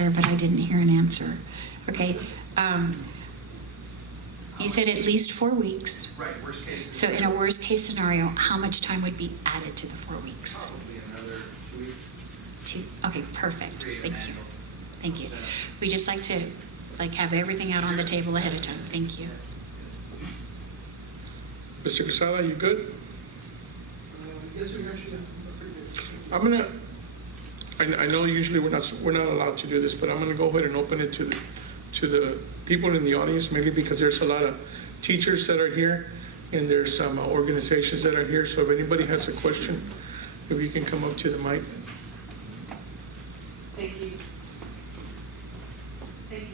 Chair, but I didn't hear an answer. Okay. You said at least 4 weeks. Right, worst case. So in a worst case scenario, how much time would be added to the 4 weeks? Probably another 2 weeks. 2. Okay, perfect. Create an Thank you. annual Thank you. setup. We just like to have everything out on the table ahead of time. Thank you. Mr. Casala, you good? Yes, we actually have I'm gonna, I know usually we're not allowed to do this, but I'm gonna go ahead and open it to the people in the audience, maybe because there's a lot of teachers that are here and there's some organizations that are here. So if anybody has a question, if you can come up to the mic. Thank you. Thank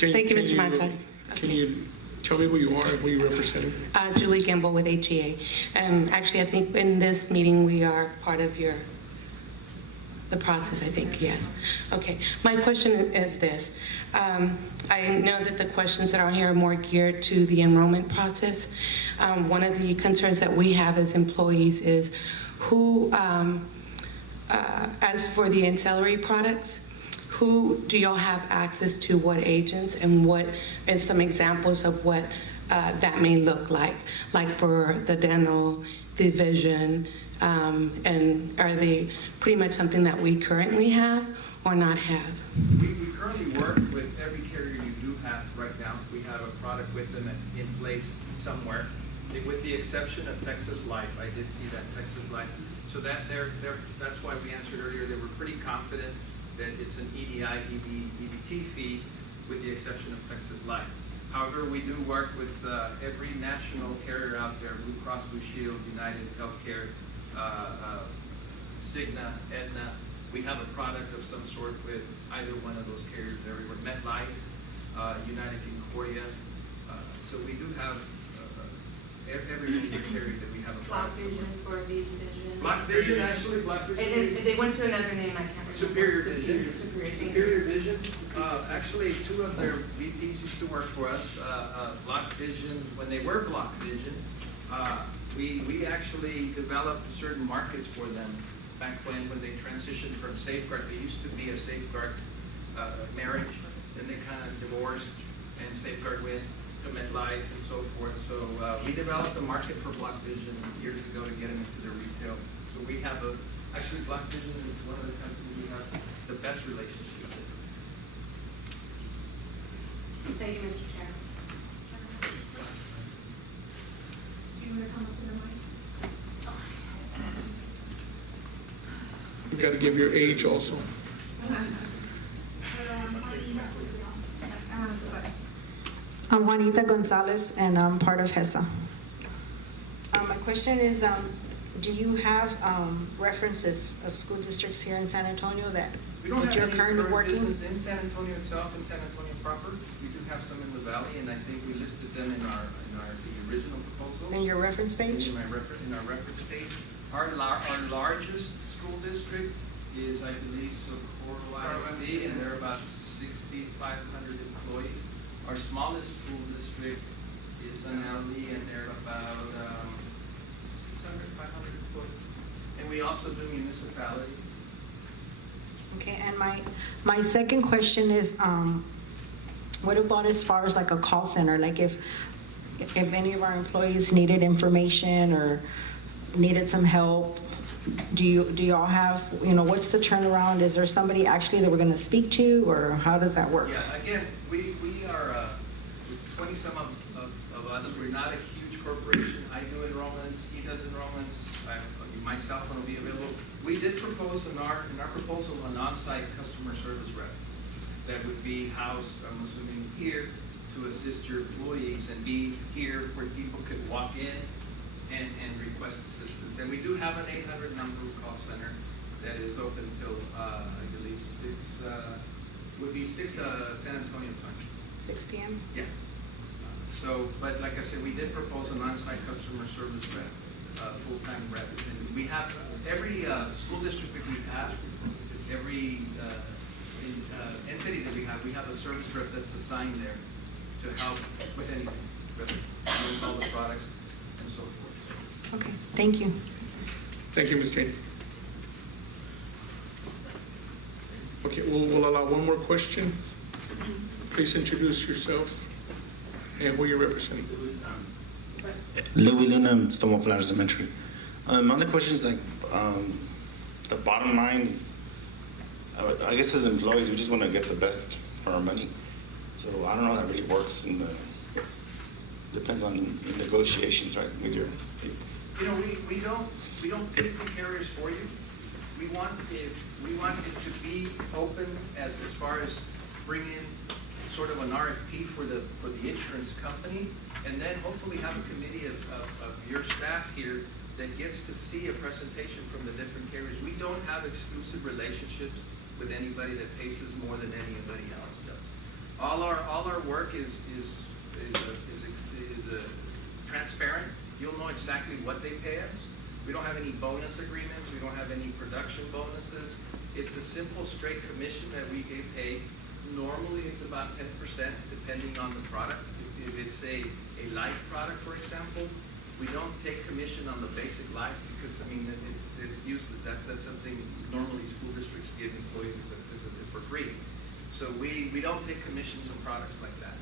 you. Thank you, Mr. Mancha. Can you tell me who you are and who you represent? Julie Gamble with HEA. Actually, I think in this meeting we are part of the process, I think, yes. Okay, my question is this. I know that the questions that are here are more geared to the enrollment process. One of the concerns that we have as employees is who, as for the ancillary products, who do y'all have access to, what agents, and some examples of what that may look like for the dental, the vision, and are they pretty much something that we currently have or not have? We currently work with every carrier you do have right now. We have a product with them in place somewhere, with the exception of Texas Life. I did see that Texas Life. So that's why we answered earlier. They were pretty confident that it's an EDI, EBT fee, with the exception of Texas Life. However, we do work with every national carrier out there: Blue Cross Blue Shield, United Healthcare, Cigna, Aetna. We have a product of some sort with either one of those carriers everywhere. MetLife, United Concordia. So we do have every major carrier that we have a Block product. Vision for the vision. Block Vision, actually, Block Vision. And they went to another name, I can't remember. Superior Vision. Superior Vision. Actually, 2 of their VPs used to work for us. Block Vision, when they were Block Vision, we actually developed certain markets for them back when they transitioned from Safeguard. They used to be a Safeguard marriage, then they kind of divorced, and Safeguard went to MetLife and so forth. So we developed a market for Block Vision years ago to get them into their retail. So we have actually Block Vision is one of the companies we have the best relationship with. Thank you, Mr. Chair. Do you want to come up to the mic? You got to give your age also. I'm Juanita Gonzalez, and I'm part of HESA. My question is, do you have references of school districts here in San Antonio that We don't have you're any currently current working? business in San Antonio itself, in San Antonio proper. We do have some in the valley, and I think we listed them in the original proposal. In your reference page? In our reference page. Our largest school district is, I believe, Socorro ISD, and they're about 6,500 employees. Our smallest school district is San Ali, and they're about 600, 500 employees. And we also do municipalities. Okay, and my second question is, what about as far as like a call center? Like if any of our employees needed information or needed some help, do y'all have, what's the turnaround? Is there somebody actually that we're going to speak to, or how does that work? Yeah, again, we are 20 some of us. We're not a huge corporation. I do enrollments, he does enrollments, myself will be available. We did propose in our proposal an on-site customer service rep that would be housed, I'm assuming, here to assist your employees and be here where people could walk in and request assistance. And we do have an 800 number call center that is open till I believe 6 San Antonio time. 6 p.m.? Yeah. So, but like I said, we did propose an on-site customer service rep, full-time rep. And we have every school district that we have, every entity that we have a service rep that's assigned there to help with anything, with all the products and so forth. Okay, thank you. Thank you, Ms. Jane. Okay, we'll allow one more question. Please introduce yourself and who you're representing. Louis Luna, Stonewall Flat Elementary. My other question is the bottom line is, I guess as employees, we just want to get the best for our money. So I don't know how that really works, and depends on the negotiations, right, with your. You know, we don't pick the carriers for you. We want it to be open as far as bringing sort of an RFP for the insurance company, and then hopefully have a committee of your staff here that gets to see a presentation from the different carriers. We don't have exclusive relationships with anybody that pays us more than anybody else does. All our work is transparent. You'll know exactly what they pay us. We don't have any bonus agreements. We don't have any production bonuses. It's a simple, straight commission that we get paid. Normally, it's about 10%, depending on the product. If it's a life product, for example, we don't take commission on the basic life because, I mean, it's useless. That's something normally school districts give employees for free. So we don't take commissions on products like that.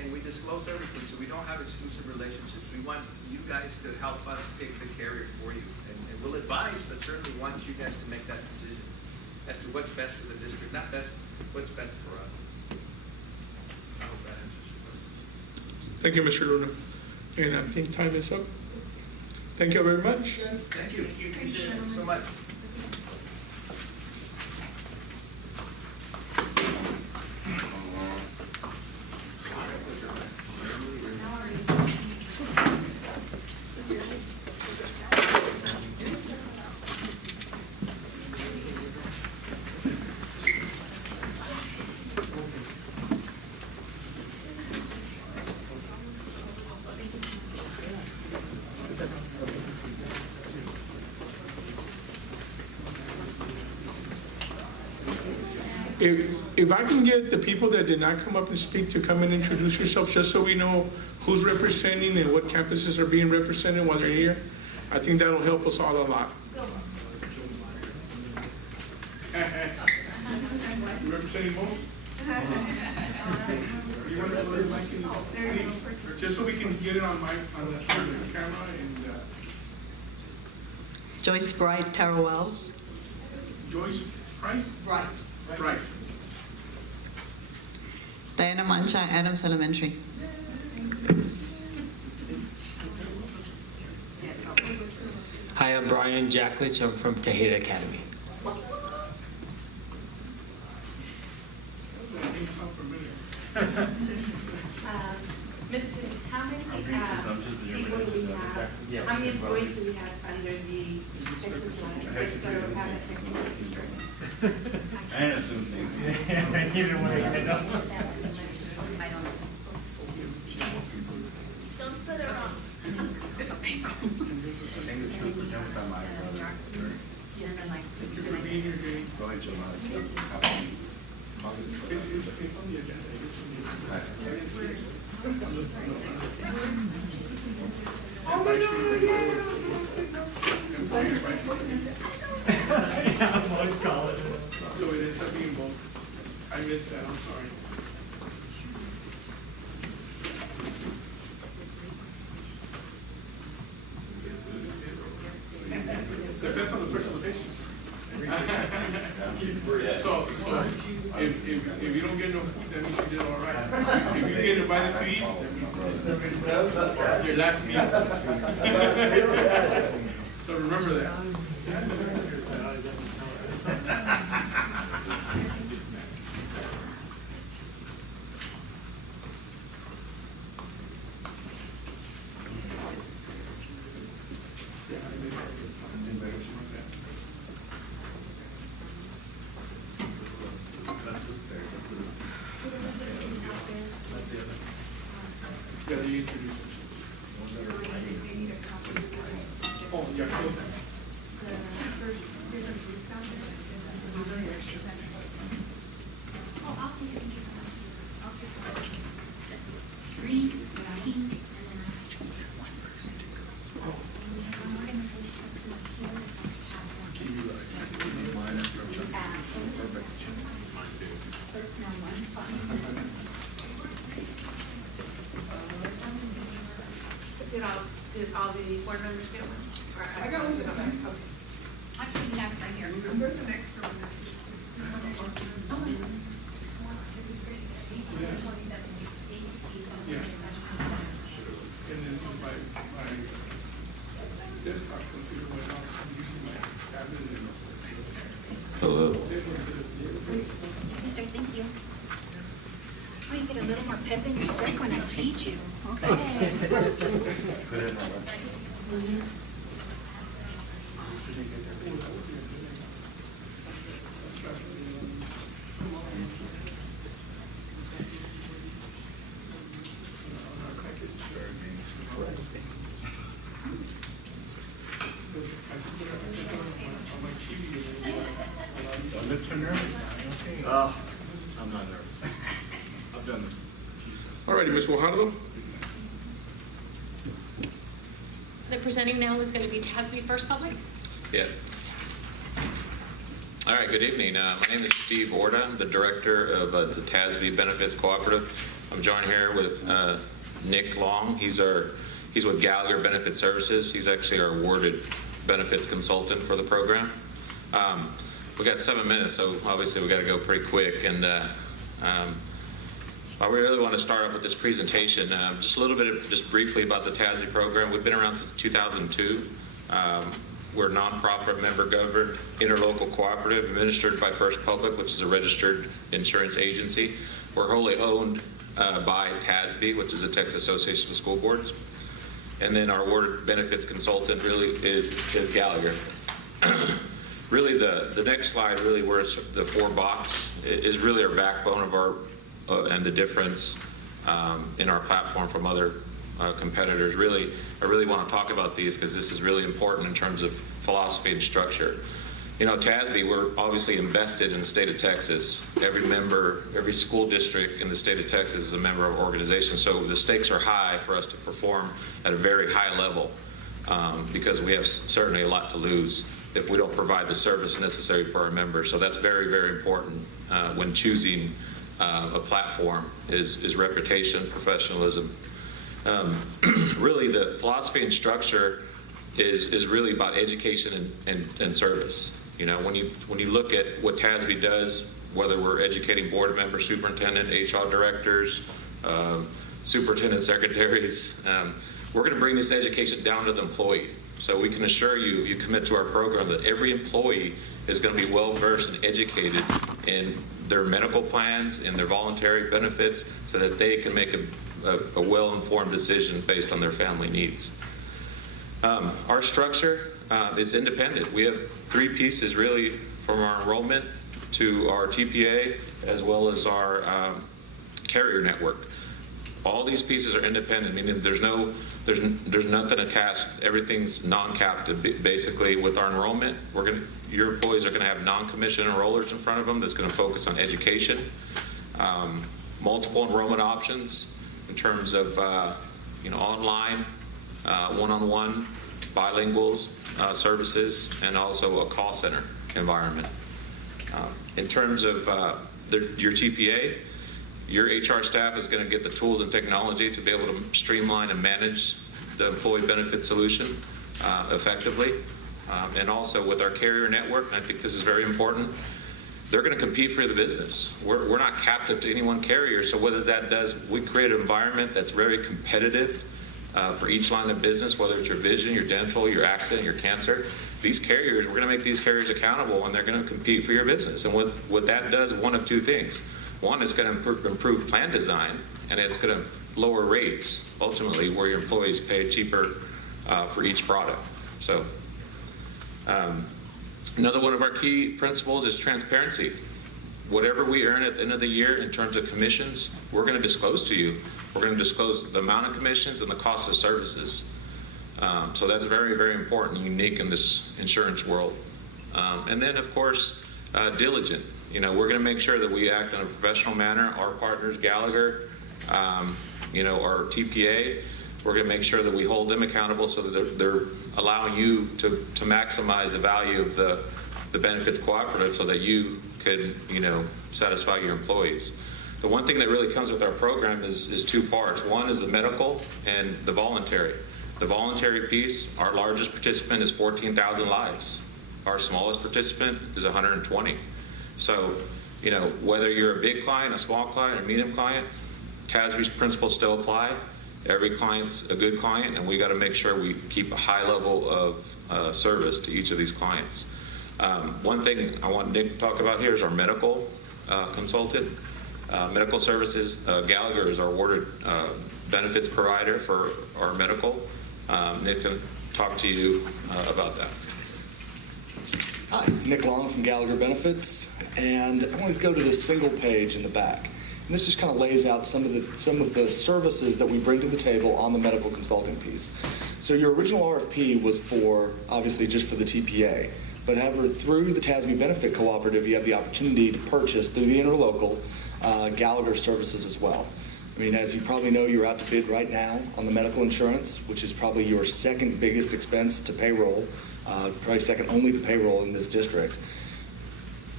And we disclose everything, so we don't have exclusive relationships. We want you guys to help us pick the carrier for you. And we'll advise, but certainly want you guys to make that decision as to what's best for the district, not best, what's best for us. I hope that answers your question. Thank you, Mr. Luna. And I think time is up. Thank you very much. Yes. Thank you. Appreciate it so much. If I can get the people that did not come up and speak to come and introduce yourself, just so we know who's representing and what campuses are being represented while they're here, I think that'll help us all a lot. You representing both? You want to go to the mic, please? Just so we can get it on the camera and Joyce Bright, Tara Wells. Joyce Price? Bright. Right. Diana Mancha, Adams Elementary. Hi, I'm Brian Jacklich. I'm from Tejeda Academy. Mr. How many people do we have? How many employees do we have under the Texas line? I assume things. Don't spell it wrong. I think the superintendent's on my brother. Thank you for being here, Jay. Go ahead, Joe. It's on the agenda. It's on the agenda. Oh my God, Employees, right? Yeah, I'm always calling. So it ends up being both. I missed that, I'm sorry. Depends on the participation. So if you don't get no food, that means you did all right. If you get invited to eat, that means your last meal. So remember that. Yeah, you introduce yourself. Oh, yeah, cool. Did all the board members get one? I got one this time. Okay. Actually, you have it right here. There's an extra one. Yes. And then my desktop computer went off. I'm using my tablet and. Hello. Yes, sir, thank you. Oh, you get a little more pep in your step when I feed you. Okay. Don't look too nervous now, okay? I'm not nervous. I've done this a few times. All righty, Ms. Guajardo. The presenting now is going to be TASB First Public. Yeah. All right, good evening. My name is Steve Orta. I'm the director of the TASB Benefits Cooperative. I'm joined here with Nick Long. He's with Gallagher Benefit Services. He's actually our awarded benefits consultant for the program. We got 7 minutes, so obviously we got to go pretty quick. And I really want to start off with this presentation. Just a little bit, just briefly about the TASB program. We've been around since 2002. We're a nonprofit member-governed interlocal cooperative administered by First Public, which is a registered insurance agency. We're wholly owned by TASB, which is the Texas Association of School Boards. And then our awarded benefits consultant really is Gallagher. Really, the next slide, really, where it's the 4-box, is really our backbone of our and the difference in our platform from other competitors. Really, I really want to talk about these because this is really important in terms of philosophy and structure. You know, TASB, we're obviously invested in the state of Texas. Every member, every school district in the state of Texas is a member of our organization. So the stakes are high for us to perform at a very high level because we have certainly a lot to lose if we don't provide the service necessary for our members. So that's very, very important when choosing a platform is reputation, professionalism. Really, the philosophy and structure is really about education and service. You know, when you look at what TASB does, whether we're educating board members, superintendent, HR directors, superintendent secretaries, we're going to bring this education down to the employee. So we can assure you commit to our program that every employee is going to be well versed and educated in their medical plans, in their voluntary benefits, so that they can make a well-informed decision based on their family needs. Our structure is independent. We have 3 pieces really, from our enrollment to our TPA, as well as our carrier network. All these pieces are independent, meaning there's nothing attached. Everything's non-captive. Basically, with our enrollment, your employees are going to have non-commissioned enrollers in front of them that's going to focus on education, multiple enrollment options in terms of online, one-on-one, bilinguals services, and also a call center environment. In terms of your TPA, your HR staff is going to get the tools and technology to be able to streamline and manage the employee benefit solution effectively. And also with our carrier network, and I think this is very important, they're going to compete for the business. We're not captive to any one carrier, so what that does, we create an environment that's very competitive for each line of business, whether it's your vision, your dental, your accident, your cancer. These carriers, we're going to make these carriers accountable, and they're going to compete for your business. And what that does, one of 2 things. One, it's going to improve plan design, and it's going to lower rates, ultimately, where your employees pay cheaper for each product. So another one of our key principles is transparency. Whatever we earn at the end of the year in terms of commissions, we're going to disclose to you. We're going to disclose the amount of commissions and the cost of services. So that's very, very important and unique in this insurance world. And then, of course, diligent. You know, we're going to make sure that we act in a professional manner. Our partners, Gallagher, our TPA, we're going to make sure that we hold them accountable so that they're allowing you to maximize the value of the benefits cooperative so that you could, satisfy your employees. The one thing that really comes with our program is two parts. One is the medical and the voluntary. The voluntary piece, our largest participant is 14,000 lives. Our smallest participant is 120. So, you know, whether you're a big client, a small client, a medium client, TASB's principles still apply. Every client's a good client, and we got to make sure we keep a high level of service to each of these clients. One thing I want Nick to talk about here is our medical consultant. Medical services, Gallagher is our awarded benefits provider for our medical. Nick can talk to you about that. Hi, Nick Long from Gallagher Benefits, and I wanted to go to this single page in the back. And this just kind of lays out some of the services that we bring to the table on the medical consulting piece. So your original RFP was for, obviously, just for the TPA. But however, through the TASB Benefit Cooperative, you have the opportunity to purchase through the interlocal Gallagher services as well. I mean, as you probably know, you're out to bid right now on the medical insurance, which is probably your second biggest expense to payroll, probably second only to payroll in this district.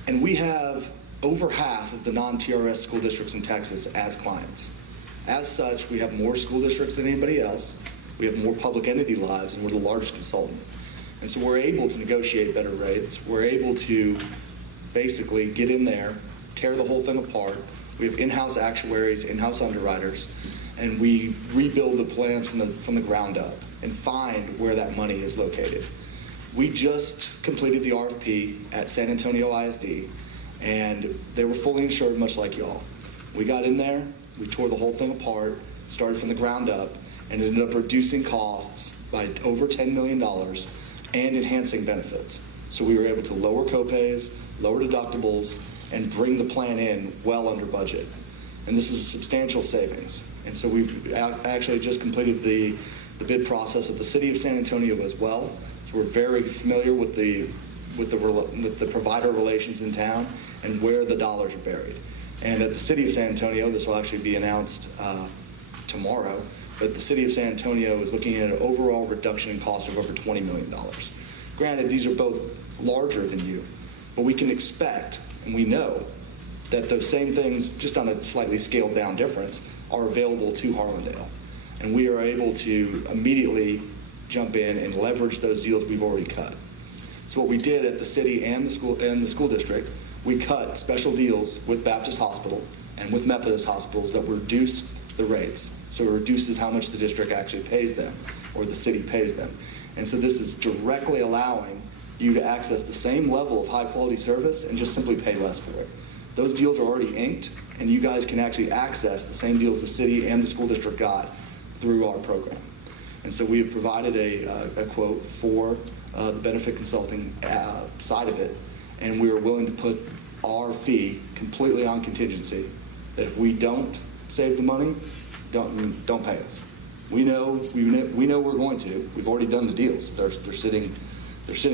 And we have over half of the non-TRS school districts in Texas as clients. As such, we have more school districts than anybody else. We have more public entity lives, and we're the largest consultant. And so we're able to negotiate better rates. We're able to basically get in there, tear the whole thing apart. We have in-house actuaries, in-house underwriters, and we rebuild the plans from the ground up and find where that money is located. We just completed the RFP at San Antonio ISD, and they were fully insured, much like y'all. We got in there, we tore the whole thing apart, started from the ground up, and ended up reducing costs by over $10 million and enhancing benefits. So we were able to lower copays, lower deductibles, and bring the plan in well under budget. And this was a substantial savings. And so we've actually just completed the bid process at the City of San Antonio as well. So we're very familiar with the provider relations in town and where the dollars are buried. And at the City of San Antonio, this will actually be announced tomorrow, but the City of San Antonio is looking at an overall reduction in cost of over $20 million. Granted, these are both larger than you, but we can expect, and we know, that those same things, just on a slightly scaled down difference, are available to Harlandale. And we are able to immediately jump in and leverage those deals we've already cut. So what we did at the city and the school district, we cut special deals with Baptist Hospital and with Methodist hospitals that reduce the rates. So it reduces how much the district actually pays them or the city pays them. And so this is directly allowing you to access the same level of high quality service and just simply pay less for it. Those deals are already inked, and you guys can actually access the same deals the city and the school district got through our program. And so we have provided a quote for the benefit consulting side of it, and we are willing to put our fee completely on contingency, that if we don't save the money, don't pay us. We know we're going to. We've already done the deals. They're sitting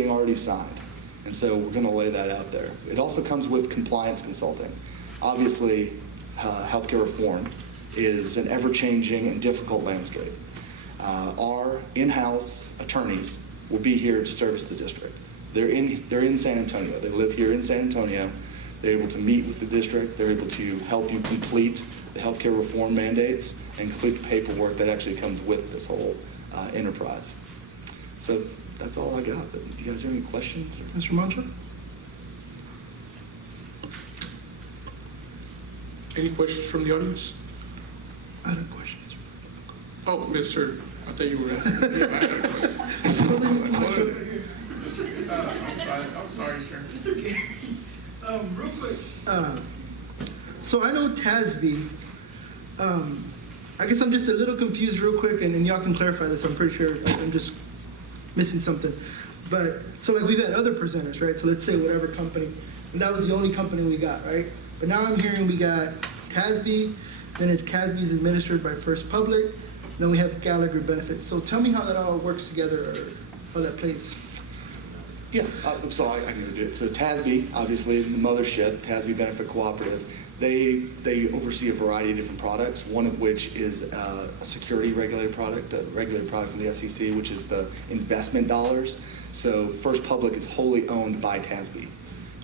already signed. And so we're going to lay that out there. It also comes with compliance consulting. Obviously, healthcare reform is an ever-changing and difficult landscape. Our in-house attorneys will be here to service the district. They're in San Antonio. They live here in San Antonio. They're able to meet with the district. They're able to help you complete the healthcare reform mandates and complete the paperwork that actually comes with this whole enterprise. So that's all I got. But do you guys have any questions? Mr. Mancha? Any questions from the audience? I have a question. Oh, Mr. I thought you were asking. I'm sorry, sir. It's okay. Real quick. So I know TASB. I guess I'm just a little confused real quick, and y'all can clarify this. I'm pretty sure I'm just missing something. But, so like we've had other presenters, right? So let's say whatever company, and that was the only company we got, right? But now I'm hearing we got TASB, then TASB is administered by First Public, then we have Gallagher Benefits. So tell me how that all works together, or how that plays. Yeah, so I can do it. So TASB, obviously the mothership, TASB Benefit Cooperative, they oversee a variety of different products, one of which is a security regulated product from the SEC, which is the investment dollars. So First Public is wholly owned by TASB.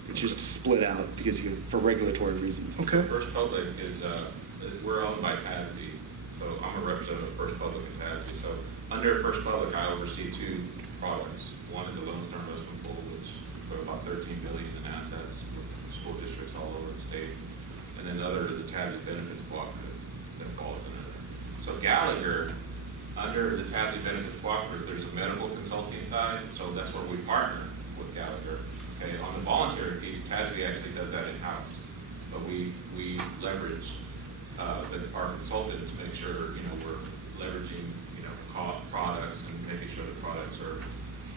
It's just split out because for regulatory reasons. Okay. First Public is, we're owned by TASB, so I'm a representative of First Public and TASB. So under First Public, I oversee two products. One is a Lone Star Investment Pool, which we're about $13 billion in assets with school districts all over the state. And then the other is a TASB Benefits Cooperative that falls under there. So Gallagher, under the TASB Benefits Cooperative, there's a medical consulting side, so that's where we partner with Gallagher. Okay, on the voluntary piece, TASB actually does that in-house, but we leverage our consultants to make sure, we're leveraging, products and making sure the products are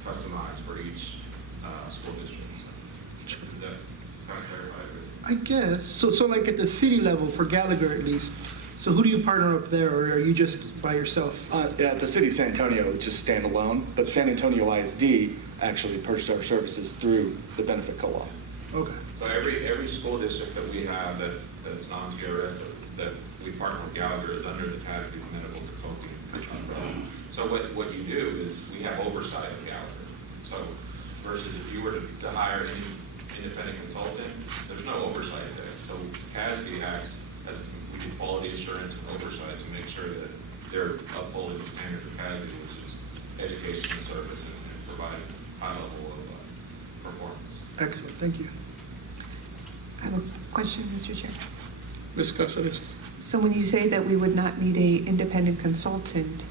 customized for each school district. So, does that kind of clarify it? I guess, so like at the city level, for Gallagher at least, so who do you partner up there, or are you just by yourself? At the city of San Antonio, it's just standalone, but San Antonio ISD actually purchased our services through the benefit co-op. Okay. So every school district that we have that's non-TRS that we partner with Gallagher is under the TASB medical consulting umbrella. So what you do is we have oversight of Gallagher. So versus if you were to hire any independent consultant, there's no oversight there. So TASB acts as we do quality assurance and oversight to make sure that they're upholding the standards of TASB, which is education and service and providing high level of performance. Excellent, thank you. I have a question, Mr. Chair. Ms. Cáceres. So when you say that we would not need a independent consultant,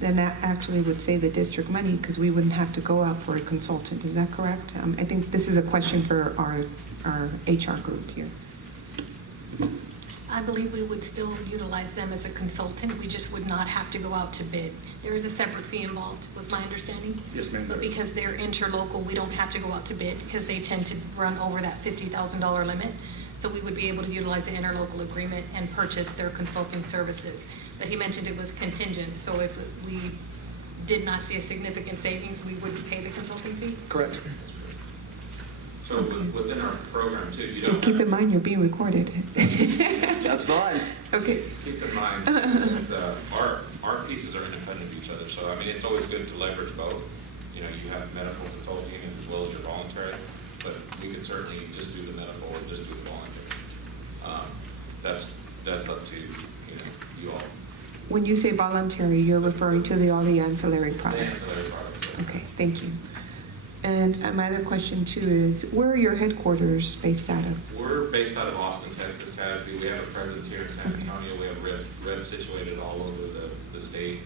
then that actually would save the district money because we wouldn't have to go out for a consultant. Is that correct? I think this is a question for our HR group here. I believe we would still utilize them as a consultant. We just would not have to go out to bid. There is a separate fee involved, was my understanding. Yes, ma'am. But because they're interlocal, we don't have to go out to bid because they tend to run over that $50,000 limit. So we would be able to utilize the interlocal agreement and purchase their consulting services. But he mentioned it was contingent, so if we did not see a significant savings, we wouldn't pay the consulting fee? Correct. So within our program too, you Just don't keep in mind you're being recorded. That's fine. Okay. keep in mind that our pieces are independent of each other. So I mean, it's always good to leverage both. You have medical consulting as well as your voluntary, but we could certainly just do the medical or just do the voluntary. That's up to you all. When you say voluntary, you're referring to all the ancillary products. The ancillary products. Yeah. Okay, thank you. And my other question too is, where are your headquarters based out of? We're based out of Austin, Texas, TASB. We have a presence here in San Antonio. We have reps situated all over the state.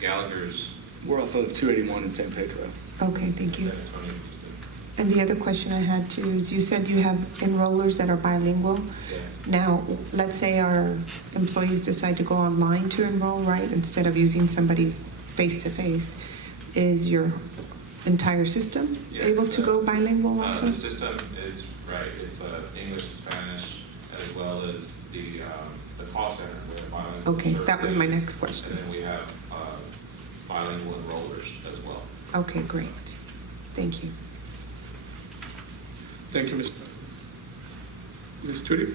Gallagher's. We're off of 281 in San Pedro. Okay, thank you. San Antonio. And the other question I had too is, you said you have enrollers that are bilingual. Yes. Now, let's say our employees decide to go online to enroll, right, instead of using somebody face-to-face. Is your entire system able to go bilingual also? The system is, right, it's English and Spanish, as well as the call center. We have bilingual Okay, that was my services, next question. And then we have bilingual enrollers as well. Okay, great. Thank you. Thank you, Ms. Turi.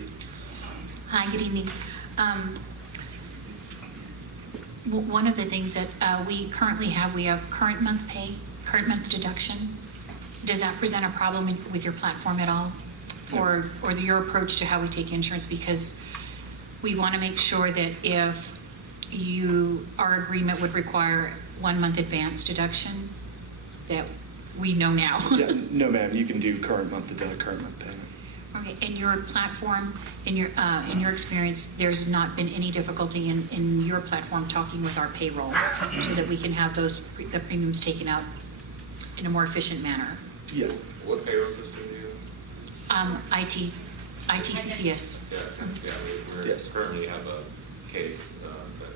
Hi, good evening. One of the things that we currently have, we have current month pay, current month deduction. Does that present a problem with your platform at all? Or your approach to how we take insurance? Because we want to make sure that if our agreement would require 1 month advance deduction, that we know now. Yeah, no, ma'am. You can do current month payment. Okay, in your platform, in your experience, there's not been any difficulty in your platform talking with our payroll so that we can have the premiums taken out in a more efficient manner? Yes. What payroll system do you? ITCCS. Yeah, we currently have a case that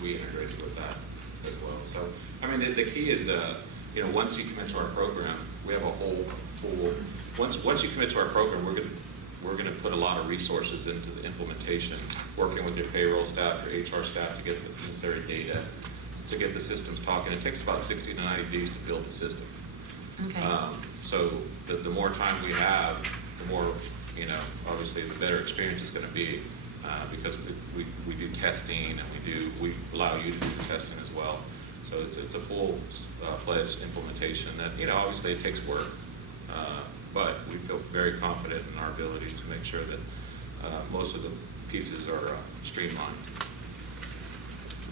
we integrated with that as well. So, I mean, the key is, once you commit to our program, we have a whole pool. Once you commit to our program, we're going to put a lot of resources into the implementation, working with your payroll staff, your HR staff to get the necessary data, to get the systems talking. It takes about 60 to 90 days to build the system. Okay. So the more time we have, the more, obviously the better experience is going to be because we do testing and we allow you to do testing as well. So it's a full-fledged implementation that, obviously it takes work. but we feel very confident in our ability to make sure that most of the pieces are streamlined.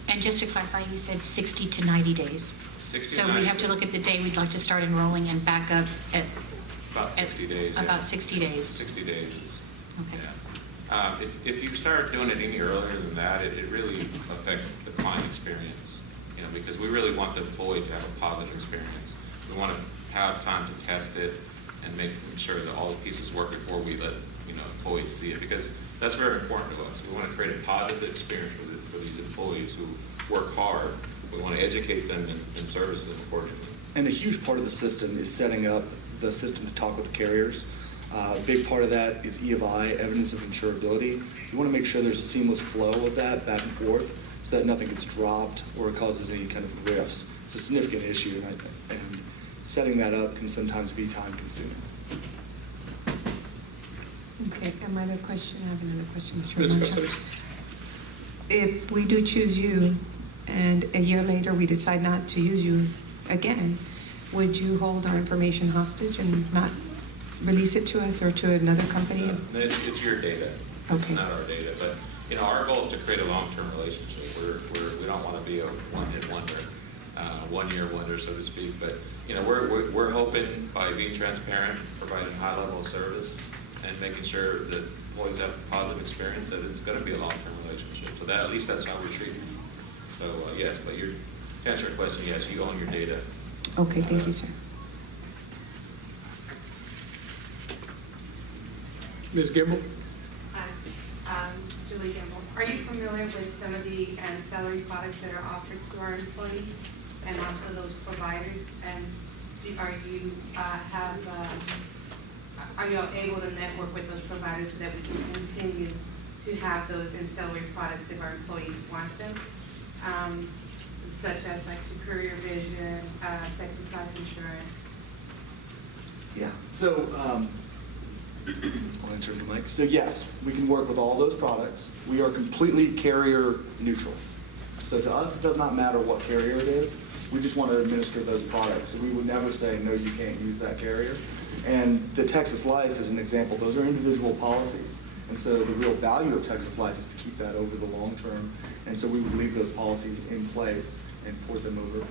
And just to clarify, you said 60 to 90 days. 60 So to we 90 have to look at the day we'd like to start enrolling and back up at About 60 days. about 60 days. 60 days is, Okay. yeah. If you start doing it any earlier than that, it really affects the client experience, you know, because we really want the employee to have a positive experience. We want to have time to test it and make sure that all the pieces work before we let, you know, employees see it, because that's very important to us. We want to create a positive experience for these employees who work hard. We want to educate them and service them accordingly. And a huge part of the system is setting up the system to talk with the carriers. A big part of that is E of I, evidence of insurability. You want to make sure there's a seamless flow of that back and forth so that nothing gets dropped or it causes any kind of rifts. It's a significant issue, and setting that up can sometimes be time consuming. Okay, and my other question, I have another question, Mr. Ms. Mancha. Caceres. If we do choose you and a year later we decide not to use you again, would you hold our information hostage and not release it to us or to another company? It's your data. Okay. It's not our data, but you know, our goal is to create a long-term relationship. We don't want to be a one-hit wonder, one-year wonder, so to speak. But you know, we're hoping by being transparent, providing high level of service, and making sure that employees have a positive experience, that it's going to be a long-term relationship. So that at least that's how we're treating you. So yes, but to answer your question, yes, you own your data. Okay, thank you, sir. Ms. Gimble? Hi, Julie Gamble. Are you familiar with some of the ancillary products that are offered to our employees and also those providers? And are you able to network with those providers so that we can continue to have those ancillary products if our employees want them? Such as like Superior Vision, Texas Life Insurance. Yeah. So, I'll enter the mic. So yes, we can work with all those products. We are completely carrier neutral. So to us, it does not matter what carrier it is. We just want to administer those products. So we would never say, no, you can't use that carrier. And the Texas Life is an example. Those are individual policies. And so the real value of Texas Life is to keep that over the long term. And so we would leave those policies in place and port them over.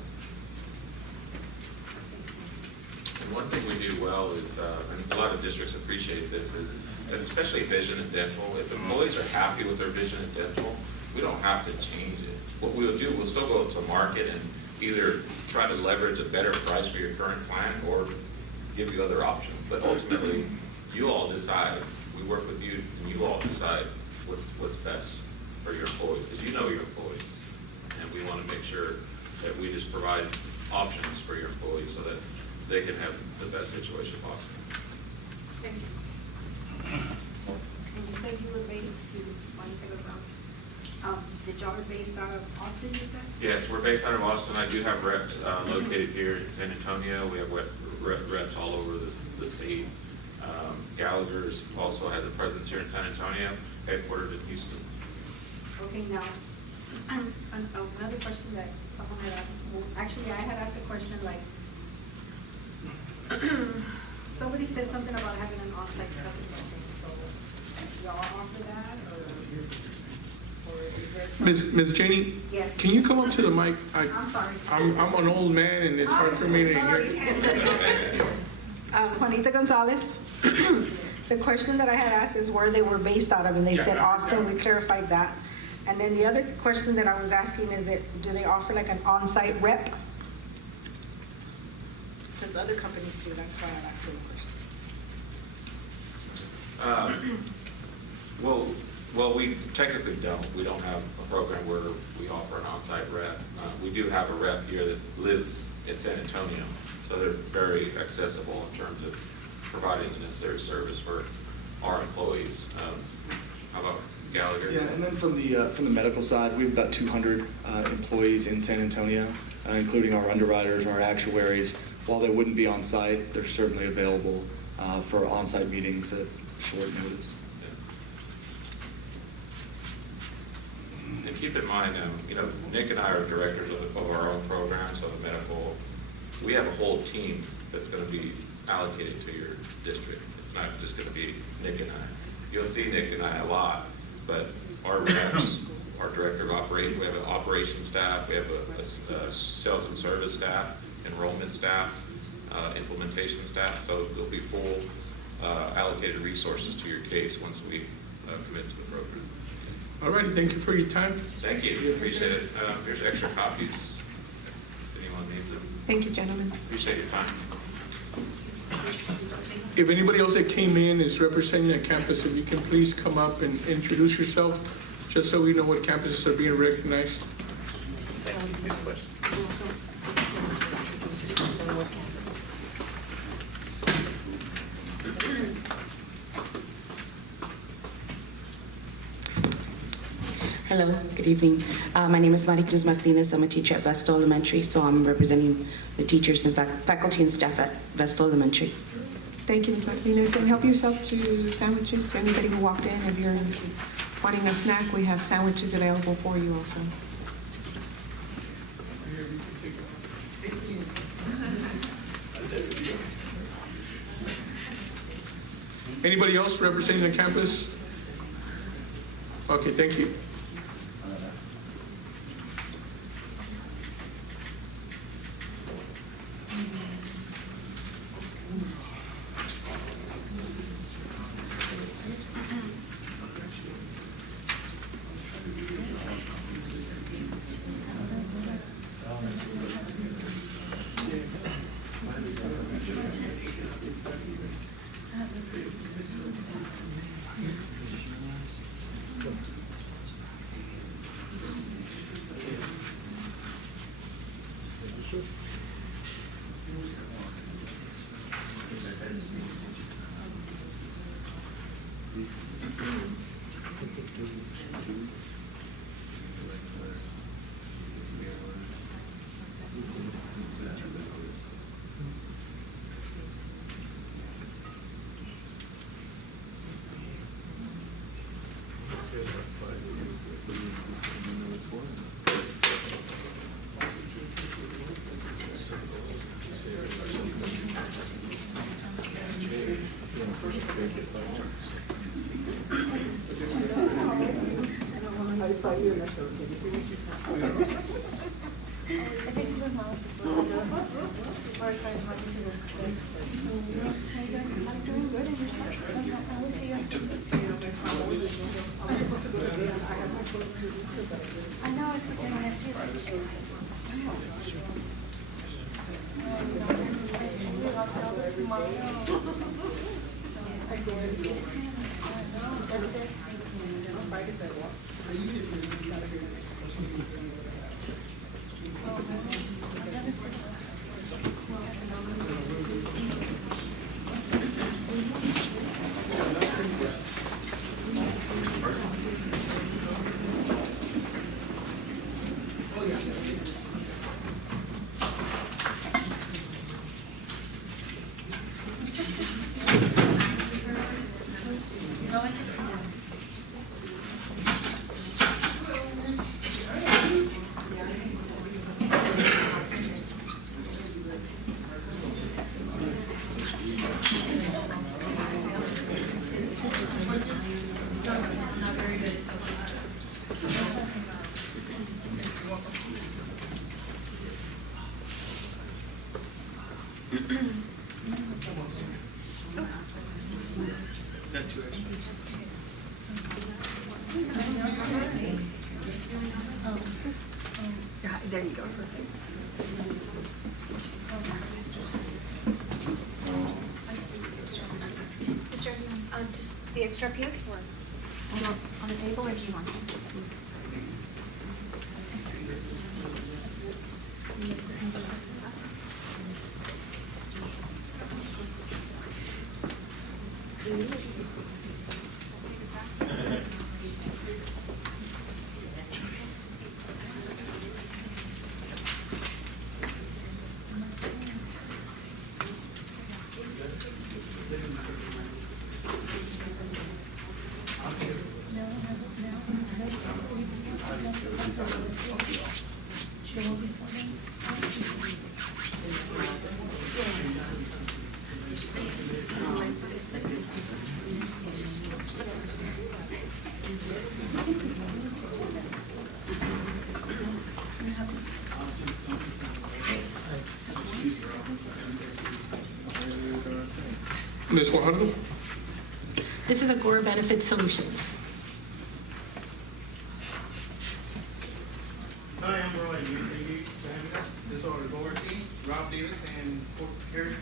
And one thing we do well is, and a lot of districts appreciate this, is especially vision and dental. If employees are happy with their vision and dental, we don't have to change it. What we'll do, we'll still go to market and either try to leverage a better price for your current client or give you other options. But ultimately, you all decide. We work with you, and you all decide what's best for your employees, because you know your employees. And we want to make sure that we just provide options for your employees so that they can have the best situation possible. Thank you. And you said you were based, the job are based out of Austin, you said? Yes, we're based out of Austin. I do have reps located here in San Antonio. We have reps all over the state. Gallagher's also has a presence here in San Antonio, headquartered in Houston. Okay, now, another question that someone had asked, well, actually, I had asked a question like, somebody said something about having an on-site customer thing, so y'all offer that, or is there something? Ms. Janey? Yes. Can you come up to the mic? I'm sorry. I'm an old man and it's hard for me to hear. Juanita Gonzalez. The question that I had asked is where they were based out of, and they said Austin. We clarified that. And then the other question that I was asking is, do they offer like an on-site rep? Because other companies do. That's why I'm asking the question. Well, we technically don't. We don't have a program where we offer an on-site rep. We do have a rep here that lives in San Antonio, so they're very accessible in terms of providing the necessary service for our employees. How about Gallagher? Yeah, and then from the medical side, we have about 200 employees in San Antonio, including our underwriters, our actuaries. While they wouldn't be on site, they're certainly available for on-site meetings at short notice. And keep in mind, Nick and I are directors of our own programs, of medical. We have a whole team that's going to be allocated to your district. It's not just going to be Nick and I. You'll see Nick and I a lot, but our reps, our director of operations, we have an operations staff, we have a sales and service staff, enrollment staff, implementation staff, so there'll be full allocated resources to your case once we commit to the program. All right, thank you for your time. Thank you, appreciate it. Here's extra copies if anyone needs them. Thank you, gentlemen. Appreciate your time. If anybody else that came in is representing a campus, if you can please come up and introduce yourself, just so we know what campuses are being recognized. Thank you, good question. Hello, good evening. My name is Maricruz Martinez. I'm a teacher at Vestal Elementary, so I'm representing the teachers and faculty and staff at Vestal Elementary. Thank you, Ms. Martinez. And help yourself to sandwiches. Anybody who walked in, if you're wanting a snack, we have sandwiches available for you also. Anybody else representing the campus? Okay, thank you. There you go, perfect. Mr. Just the extra up here or on the table, or do you want them? Ms. Guajardo? This is Agora Benefit Solutions. Hi, I'm Roy. Thank you for having us. This is our board team, Rob Davis and Harry.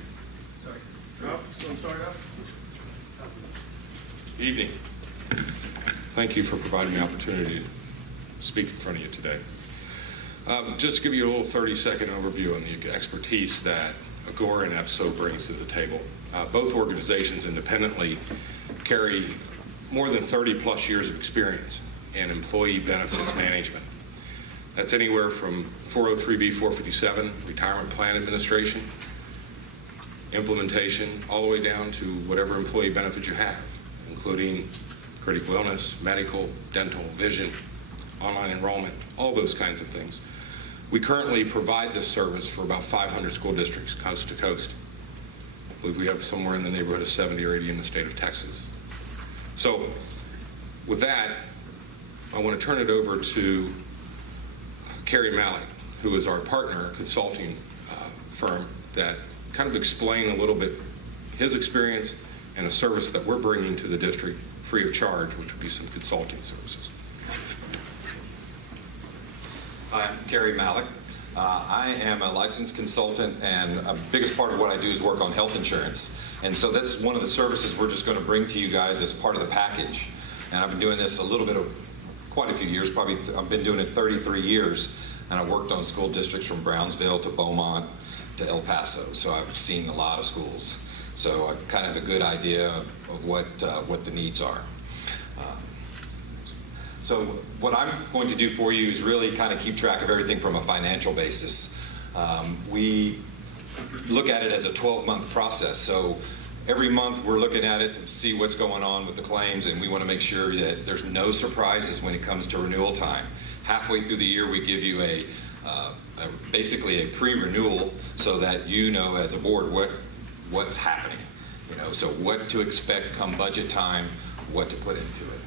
Sorry, Rob, just going to start up. Evening. Thank you for providing the opportunity to speak in front of you today. Just to give you a little 30-second overview on the expertise that Agora and EPSO brings to the table. Both organizations independently carry more than 30-plus years of experience in employee benefits management. That's anywhere from 403B, 457, retirement plan administration, implementation, all the way down to whatever employee benefit you have, including critical illness, medical, dental, vision, online enrollment, all those kinds of things. We currently provide this service for about 500 school districts, coast to coast. I believe we have somewhere in the neighborhood of 70 or 80 in the state of Texas. So with that, I want to turn it over to Carrie Malik, who is our partner consulting firm, that kind of explain a little bit his experience and a service that we're bringing to the district free of charge, which would be some consulting services. Hi, I'm Gary Malik. I am a licensed consultant, and a biggest part of what I do is work on health insurance. And so this is one of the services we're just going to bring to you guys as part of the package. And I've been doing this quite a few years, probably I've been doing it 33 years, and I worked on school districts from Brownsville to Beaumont to El Paso. So I've seen a lot of schools. So I kind of have a good idea of what the needs are. So what I'm going to do for you is really kind of keep track of everything from a financial basis. We look at it as a 12-month process. So every month we're looking at it to see what's going on with the claims, and we want to make sure that there's no surprises when it comes to renewal time. Halfway through the year, we give you basically a pre-renewal so that you know as a board what's happening. So what to expect come budget time, what to put into it.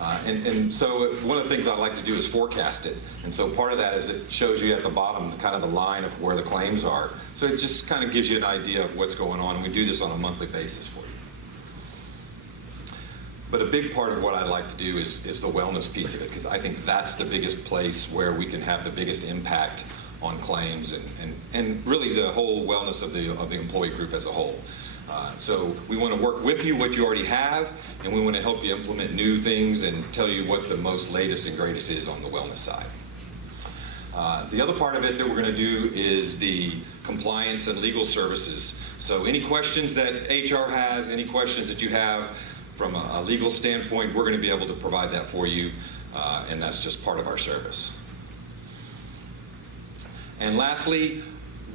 And so one of the things I like to do is forecast it. And so part of that is it shows you at the bottom kind of the line of where the claims are. So it just kind of gives you an idea of what's going on. And we do this on a monthly basis for you. But a big part of what I'd like to do is the wellness piece of it, because I think that's the biggest place where we can have the biggest impact on claims and really the whole wellness of the employee group as a whole. So we want to work with you what you already have, and we want to help you implement new things and tell you what the most latest and greatest is on the wellness side. The other part of it that we're going to do is the compliance and legal services. So any questions that HR has, any questions that you have from a legal standpoint, we're going to be able to provide that for you, and that's just part of our service. And lastly,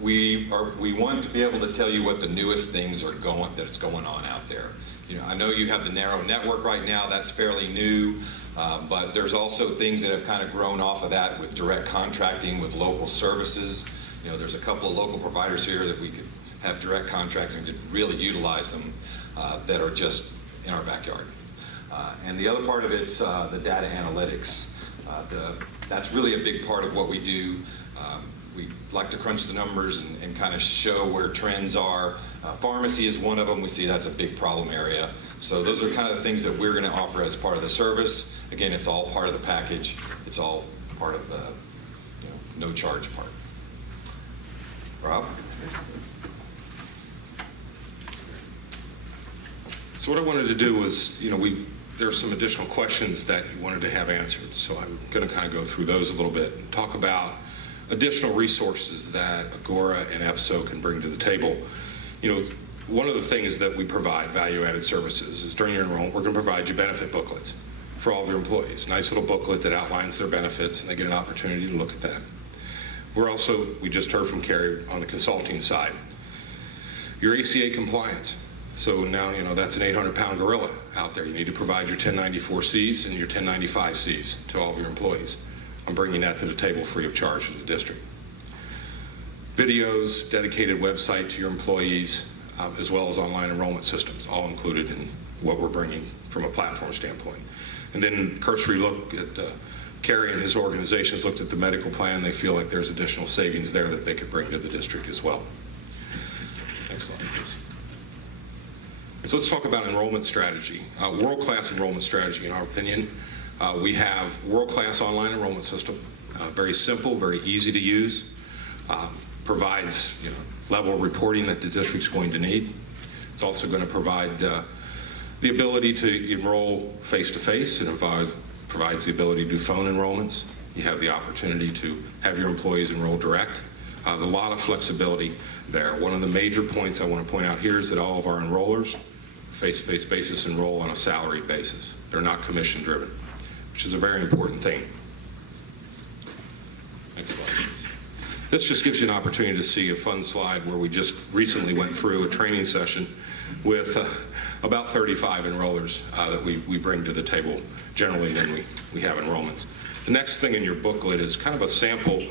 we want to be able to tell you what the newest things that's going on out there. I know you have the narrow network right now, that's fairly new, but there's also things that have kind of grown off of that with direct contracting with local services. There's a couple of local providers here that we could have direct contracts and could really utilize them that are just in our backyard. And the other part of it's the data analytics. That's really a big part of what we do. We like to crunch the numbers and kind of show where trends are. Pharmacy is one of them. We see that's a big problem area. So those are kind of the things that we're going to offer as part of the service. Again, it's all part of the package. It's all part of the no charge part. Rob? So what I wanted to do was, there are some additional questions that you wanted to have answered. So I'm going to kind of go through those a little bit and talk about additional resources that Agora and EPSO can bring to the table. One of the things that we provide, value-added services, is during your enrollment, we're going to provide you benefit booklets for all of your employees. Nice little booklet that outlines their benefits, and they get an opportunity to look at that. We just heard from Carrie on the consulting side. Your ACA compliance. So now, that's an 800-pound gorilla out there. You need to provide your 1094Cs and your 1095Cs to all of your employees. I'm bringing that to the table free of charge to the district. Videos, dedicated website to your employees, as well as online enrollment systems, all included in what we're bringing from a platform standpoint. And then cursory look at Kerry and his organizations looked at the medical plan. They feel like there's additional savings there that they could bring to the district as well. Next slide, please. So let's talk about enrollment strategy. World-class enrollment strategy, in our opinion. We have world-class online enrollment system. Very simple, very easy to use. Provides level of reporting that the district's going to need. It's also going to provide the ability to enroll face-to-face, and provides the ability to do phone enrollments. You have the opportunity to have your employees enroll direct. A lot of flexibility there. One of the major points I want to point out here is that all of our enrollers, face-to-face basis, enroll on a salary basis. They're not commission-driven, which is a very important thing. Next slide, please. This just gives you an opportunity to see a fun slide where we just recently went through a training session with about 35 enrollers that we bring to the table generally, and then we have enrollments. The next thing in your booklet is kind of a sample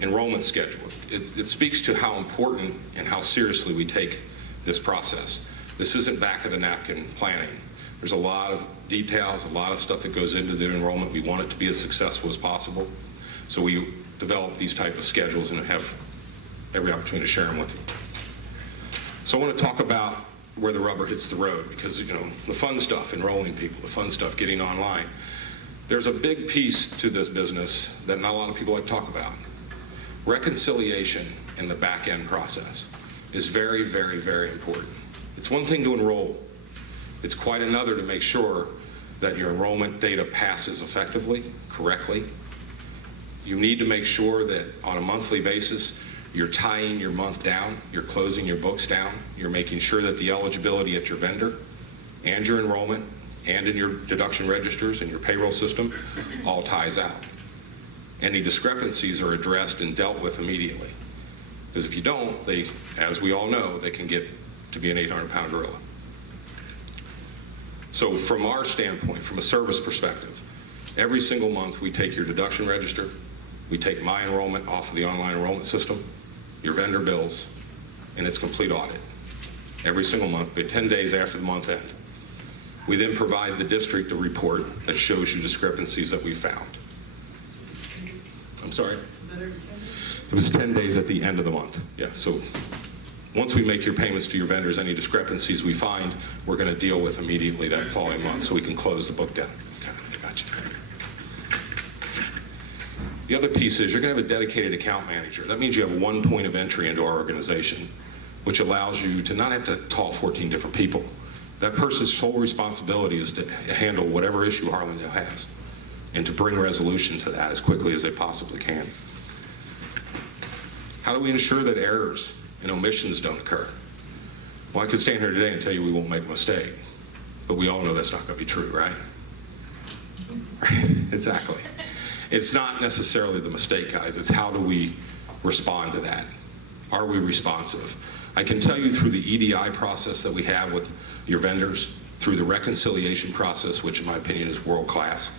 enrollment schedule. It speaks to how important and how seriously we take this process. This isn't back-of-the-napkin planning. There's a lot of details, a lot of stuff that goes into the enrollment. We want it to be as successful as possible. So we develop these type of schedules and have every opportunity to share them with you. So I want to talk about where the rubber hits the road, because the fun stuff, enrolling people, the fun stuff, getting online. There's a big piece to this business that not a lot of people like to talk about. Reconciliation in the back-end process is very, very, very important. It's one thing to enroll. It's quite another to make sure that your enrollment data passes effectively, correctly. You need to make sure that on a monthly basis, you're tying your month down, you're closing your books down, you're making sure that the eligibility at your vendor and your enrollment and in your deduction registers and your payroll system all ties out. Any discrepancies are addressed and dealt with immediately. Because if you don't, they, as we all know, they can get to be an 800-pound gorilla. So from our standpoint, from a service perspective, every single month we take your deduction register, we take my enrollment off of the online enrollment system, your vendor bills, and it's complete audit. Every single month, but 10 days after the month end. We then provide the district a report that shows you discrepancies that we found. I'm sorry? It was 10 days at the end of the month. Yeah, so once we make your payments to your vendors, any discrepancies we find, we're going to deal with immediately that following month so we can close the book down. Okay, gotcha. The other piece is you're going to have a dedicated account manager. That means you have one point of entry into our organization, which allows you to not have to call 14 different people. That person's sole responsibility is to handle whatever issue Harlandale has and to bring resolution to that as quickly as they possibly can. How do we ensure that errors and omissions don't occur? Well, I could stand here today and tell you we won't make a mistake, but we all know that's not going to be true, right? Right, exactly. It's not necessarily the mistake, guys. It's how do we respond to that? Are we responsive? I can tell you through the EDI process that we have with your vendors, through the reconciliation process, which in my opinion is world-class,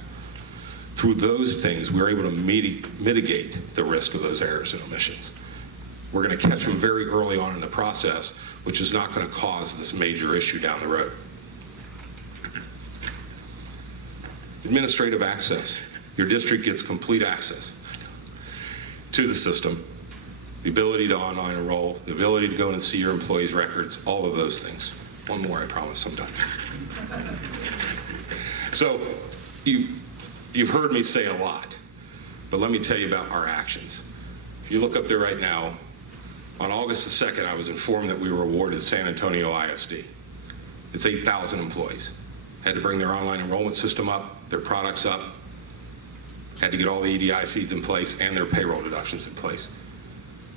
through those things, we're able to mitigate the risk of those errors and omissions. We're going to catch them very early on in the process, which is not going to cause this major issue down the road. Administrative access. Your district gets complete access to the system, the ability to online enroll, the ability to go in and see your employees' records, all of those things. One more, I promise, I'm done. So you've heard me say a lot, but let me tell you about our actions. If you look up there right now, on August the 2nd, I was informed that we were awarded San Antonio ISD. It's 8,000 employees. Had to bring their online enrollment system up, their products up, had to get all the EDI feeds in place and their payroll deductions in place,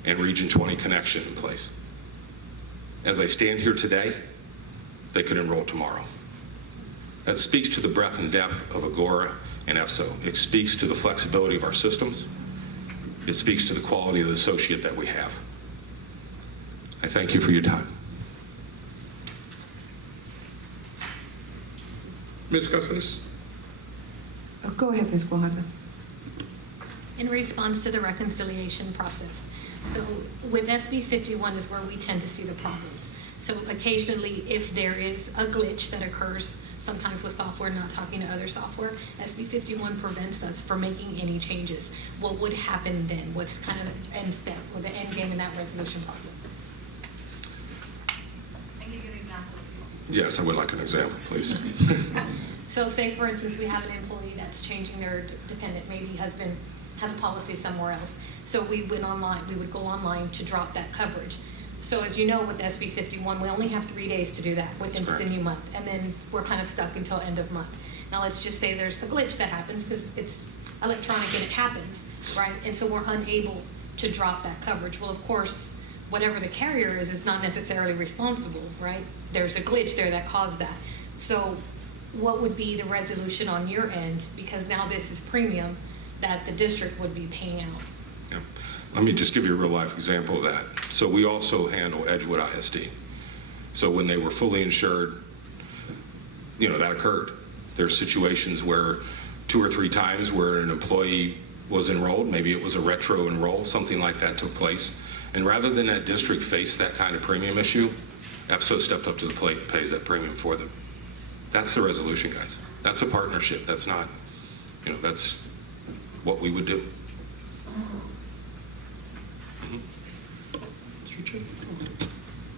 and Region 20 connection in place. As I stand here today, they could enroll tomorrow. That speaks to the breadth and depth of Agora and EPSO. It speaks to the flexibility of our systems. It speaks to the quality of the associate that we have. I thank you for your time. Ms. Cáceres? Go ahead, Ms. Guajardo. In response to the reconciliation process. So with SB 51 is where we tend to see the problems. So occasionally, if there is a glitch that occurs sometimes with software not talking to other software. SB 51 prevents us from making any changes. What would happen then? What's kind of the end step or the end game in that resolution process? I'll give you an example. Yes, I would like an example, please. So say, for instance, we have an employee that's changing their dependent, maybe husband has a policy somewhere else. So we would go online to drop that coverage. So as you know, with SB 51, we only have 3 days to do that within the new month, and then we're kind of stuck until end of month. Now let's just say there's a glitch that happens because it's electronic and it happens, right? And so we're unable to drop that coverage. Well, of course, whatever the carrier is not necessarily responsible, right? There's a glitch there that caused that. So what would be the resolution on your end? Because now this is premium that the district would be paying out. Yeah. Let me just give you a real life example of that. So we also handle Edgewood ISD. So when they were fully insured, that occurred. There's situations where 2 or 3 times where an employee was enrolled, maybe it was a retro enroll, something like that took place. And rather than that district face that kind of premium issue, EPSO stepped up to the plate and pays that premium for them. That's the resolution, guys. That's a partnership. That's not, that's what we would do.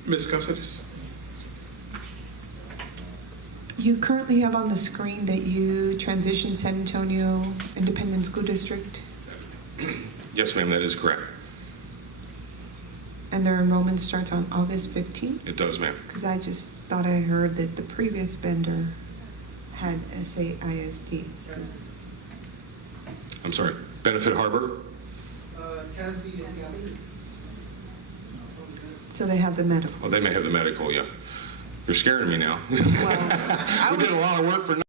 Ms. Cáceres? You currently have on the screen that you transitioned San Antonio Independent School District, Yes, ma'am, that is correct. and their enrollment starts on August 15th? It does, ma'am. Because I just thought I heard that the previous vendor had SAISD. I'm sorry. Benefit Harbor? Casby and Gallagher. So they have the medical. Oh, they may have the medical, yeah. You're scaring me now. We did a lot of work for nothing.